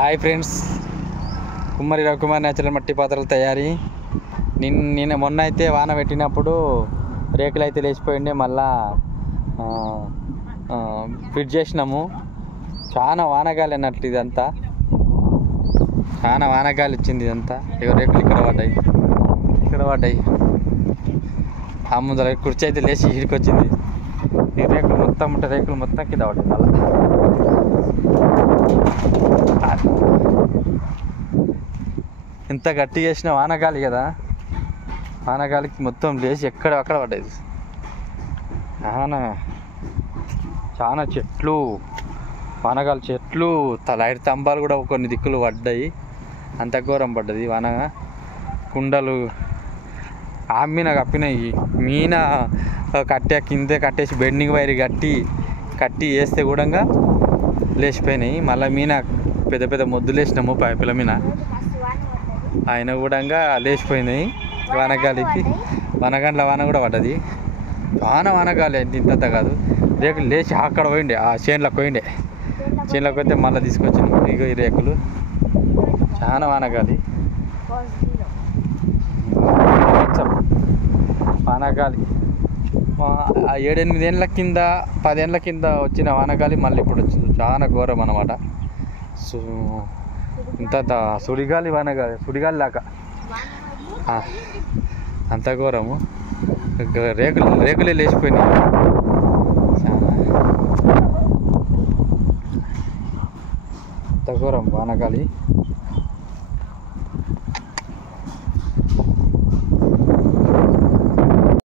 Hi friends, కుమ్మరి Ravikumar natural మట్టి పాత్రల తయారీ. నిన్న మొన్న అయితే వాన పెట్టినప్పుడు రేకులు అయితే లేచిపోయిండే, మళ్ళా ఫిట్ చేసినాము. చాలా వానగాలి అన్నట్లు ఇదంతా, చాలా వానగాలి ఇచ్చింది ఇదంతా. ఇక రేకులు ఇక్కడ పడ్డాయి. ఆ ముందర కుర్చీ అయితే లేచి ఇడికి వచ్చింది. ఈ రేకులు మొత్తం కింద పడ్డాయి. మళ్ళీ ఎంత గట్టి చేసిన వానగాలి కదా, వానగాలికి మొత్తం లేచి అక్కడ పడ్డది. చాలా చెట్లు, వానగాలి చెట్లు, లైట్ స్తంభాలు కూడా కొన్ని దిక్కులు పడ్డాయి. అంత ఘోరం పడ్డది వాన. కుండలు కప్పినాయి. మీన కిందే కట్టేసి బెండింగ్ వైర్ కట్టి వేస్తే కూడా లేచిపోయినాయి. మళ్ళీ మీన పెద్ద మొద్దులు వేసినాము పైపుల మీన, ఆయన కూడా లేచిపోయినాయి. వానగాలికి వాన కూడా పడ్డది. చాలా వానగాలి అంటే ఇంత కాదు. రేకులు లేచి అక్కడ పోయిండే, ఆ చేనులోకి పోతే మళ్ళీ తీసుకొచ్చినాము. ఇగో ఈ రేకులు, చాలా వానగాలి. వానగాలి 7-8 ఏళ్ళ కింద, 10 ఏళ్ళ కింద వచ్చిన వానగాలి మళ్ళీ ఇప్పుడు వచ్చింది. చాలా ఘోరం అన్నమాట. ఇంత సుడిగాలి దాకా అంత ఘోరము. రేకులే లేచిపోయినాయి. అంత ఘోరం వానగాలి.